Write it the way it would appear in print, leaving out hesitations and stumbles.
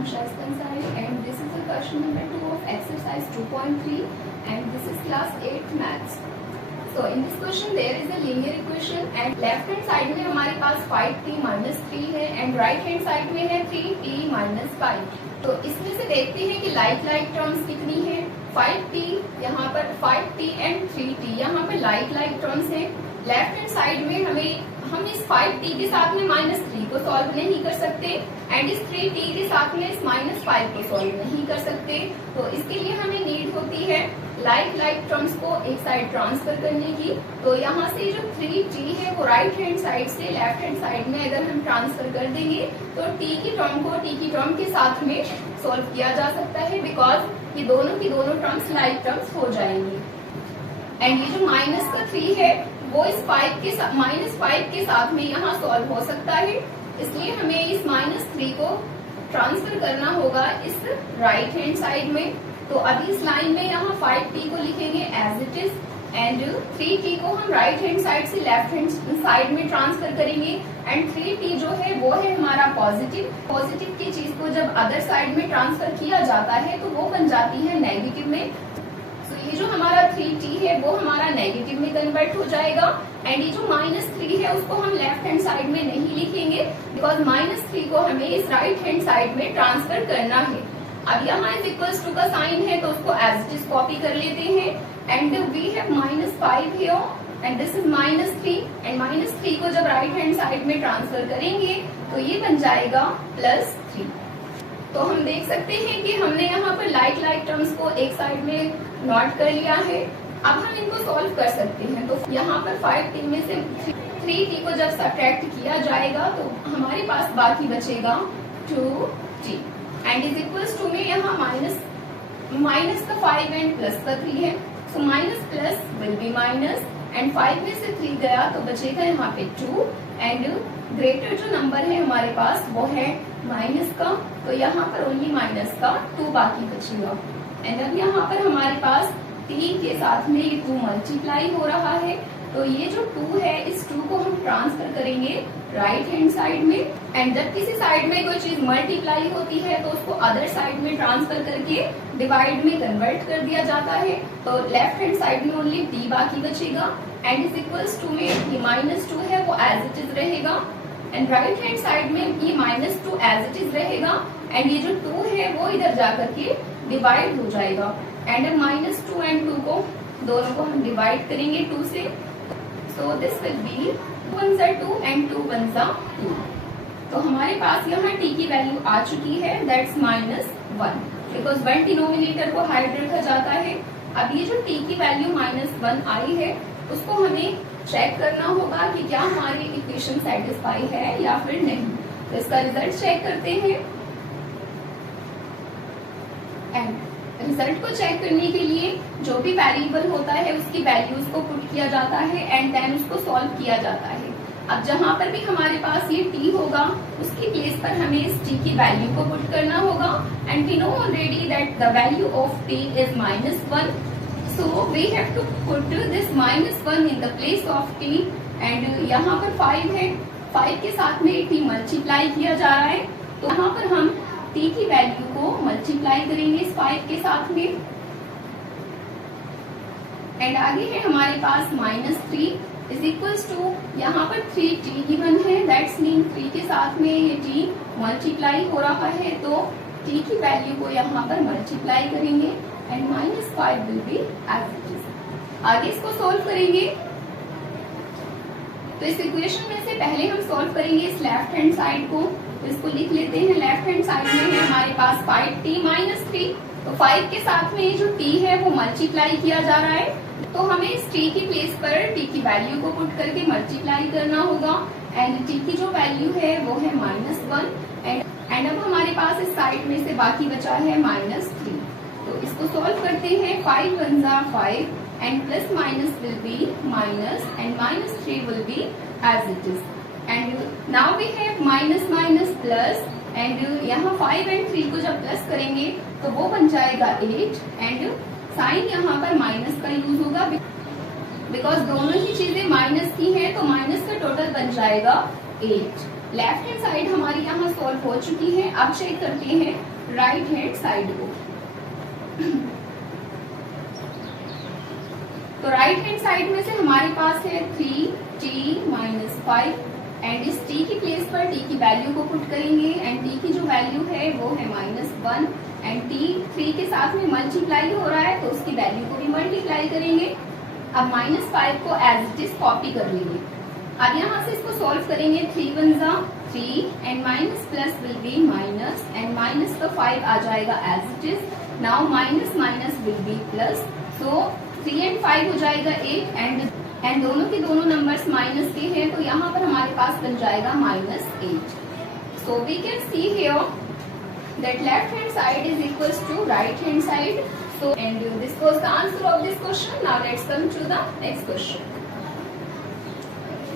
am Shaista Ansari and this is the question number 2 of exercise 2.3 and this is class 8 maths. So in this question there is a linear equation and left hand side में हमारे पास 5t minus 3 है and right hand side में है 3t minus 5. तो इसमें से देखते हैं कि like टर्म्स कितनी है. 5t यहाँ पर 5t and 3t यहाँ पर like टर्म्स है. लेफ्ट हैंड साइड में हम इस 5t के साथ में -3 को सॉल्व नहीं कर सकते एंड इस 3t के साथ में इस -5 को सॉल्व नहीं कर सकते. तो इसके लिए हमें नीड होती है लाइक टर्म्स को एक साइड ट्रांसफर करने की. तो यहाँ से जो 3t है वो राइट हैंड साइड से लेफ्ट हैंड साइड में अगर हम ट्रांसफर कर देंगे तो t की टर्म को t की टर्म के साथ में सॉल्व किया जा सकता है बिकॉज ये दोनों की दोनों टर्म्स लाइक टर्म्स हो जाएंगी. एंड ये जो माइनस का 3 है वो इस -5 के साथ में यहाँ सॉल्व हो सकता है. इसलिए हमें इस -3 को ट्रांसफर करना होगा इस राइट हैंड साइड में. तो अभी इस लाइन में यहाँ 5t को लिखेंगे as it is and 3t को हम राइट हैंड साइड से लेफ्ट हैंड साइड में ट्रांसफर करेंगे एंड 3t जो है वो है हमारा पॉजिटिव की चीज को जब अदर साइड में ट्रांसफर किया जाता है तो वो बन जाती है नेगेटिव में. ये जो हमारा 3t है वो हमारा नेगेटिव में कन्वर्ट हो जाएगा एंड ये जो -3 है उसको हम लेफ्ट हैंड साइड में नहीं लिखेंगे बिकॉज -3 को हमें इस राइट हैंड साइड में ट्रांसफर करना है. अब यहाँ इज इक्वल्स टू का साइन है तो उसको एज इट इज कॉपी कर लेते हैं and we have -5 here and this is -3 and -3 को जब राइट हैंड साइड में ट्रांसफर करेंगे तो ये बन जाएगा +3. तो हम देख सकते हैं कि हमने यहाँ पर लाइक टर्म्स को एक साइड में नोट कर लिया है. अब हम इनको सॉल्व कर सकते हैं. तो यहाँ पर 5t में से 3t को जब सब्ट्रैक्ट किया जाएगा तो हमारे पास बाकी बचेगा 2t and is equals to में यहाँ माइनस का 5 एंड प्लस का 3 है. So minus plus will be minus and 5 में से 3 गया तो बचेगा यहाँ पे 2 एंड ग्रेटर जो नंबर है हमारे पास वो है माइनस का. तो यहाँ पर ओनली माइनस का 2 बाकी बचेगा एंड अब यहाँ पर हमारे पास t के साथ में ये 2 मल्टीप्लाई हो रहा है. तो ये जो 2 है इस 2 को हम ट्रांसफर करेंगे राइट हैंड साइड में एंड जब किसी साइड में कोई चीज मल्टीप्लाई होती है तो उसको अदर साइड में ट्रांसफर करके डिवाइड में कन्वर्ट कर दिया जाता है. तो लेफ्ट हैंड साइड में ओनली t बाकी बचेगा एंड इज इक्वल्स टू में ये -2 है वो एज इट इज रहेगा एंड राइट हैंड साइड में ये -2 एज इट इज रहेगा एंड ये जो 2 है वो इधर जाकर के डिवाइड हो जाएगा एंड अब -2 एंड 2 को दोनों को हम डिवाइड करेंगे 2 से. So this will be 1 × 2 and 2 × 2. तो हमारे पास यहाँ t की वैल्यू आ चुकी है दैट्स -1 बिकॉज 1 डिनोमिनेटर को हाइड रखा जाता है. अब ये जो t की वैल्यू -1 आई है उसको हमें चेक करना होगा कि क्या हमारी इक्वेशन सेटिस्फाई है या फिर नहीं. तो इसका रिजल्ट चेक करते हैं एंड रिजल्ट को चेक करने के लिए जो भी वेरिएबल होता है उसकी वैल्यूज को पुट किया जाता है एंड देन उसको सॉल्व किया जाता है. अब जहां पर भी हमारे पास ये t होगा उसकी प्लेस पर हमें इस t की वैल्यू को पुट करना होगा and we know already that the value of t is -1. So we have to put this -1 in the place of t and यहाँ पर 5 है. 5 के साथ में t मल्टीप्लाई किया जा रहा है तो यहाँ पर हम t की वैल्यू को मल्टीप्लाई करेंगे इस 5 के साथ में एंड आगे है हमारे पास -3 इज इक्वल्स टू यहाँ पर 3t गिवन है दैट्स मीन 3 के साथ में ये t मल्टीप्लाई हो रहा है तो t की वैल्यू को यहाँ पर मल्टीप्लाई करेंगे and -5 will be as it is. आगे इसको सॉल्व करेंगे तो इस इक्वेशन में से पहले हम सॉल्व करेंगे इस लेफ्ट हैंड साइड को. तो इसको लिख लेते हैं. लेफ्ट हैंड साइड में है हमारे पास 5t - 3. तो 5 के साथ में जो t है वो मल्टीप्लाई किया जा रहा है तो हमें इस t की प्लेस पर t की वैल्यू को पुट करके मल्टीप्लाई करना होगा एंड t की जो वैल्यू है वो है -1 एंड अब हमारे पास इस साइड में से बाकी बचा है -3. तो इसको सॉल्व करते हैं. 5 × 5 and plus minus will be minus and -3 will be as it is and now we have minus plus and यहाँ 5 एंड 3 को जब प्लस करेंगे तो वो बन जाएगा 8 एंड साइन यहाँ पर माइनस का यूज होगा बिकॉज दोनों ही चीजें माइनस की है तो माइनस का टोटल बन जाएगा 8. लेफ्ट हैंड साइड हमारी यहाँ सॉल्व हो चुकी है। अब चेक करते हैं राइट हैंड साइड को। तो राइट हैंड साइड में से हमारे पास है 3t - 5 एंड इस t की प्लेस पर t की वैल्यू को पुट करेंगे एंड t की जो वैल्यू है वो है -1 एंड t 3 के साथ में मल्टीप्लाई हो रहा है तो उसकी वैल्यू को भी मल्टीप्लाई करेंगे। अब -5 को एज इट इज कॉपी कर लेंगे। अब यहाँ से इसको सॉल्व करेंगे। 3 1 जा 3 and minus plus will be minus and minus का 5 आ जाएगा as it is. Now minus minus will be plus, so 3 and 5 हो जाएगा 8 एंड दोनों के दोनों नंबर्स माइनस के हैं तो यहाँ पर हमारे पास बन जाएगा -8। So we can see here that left hand side is equals to right hand side. So and this was the answer of this question. Now let's come to the next question.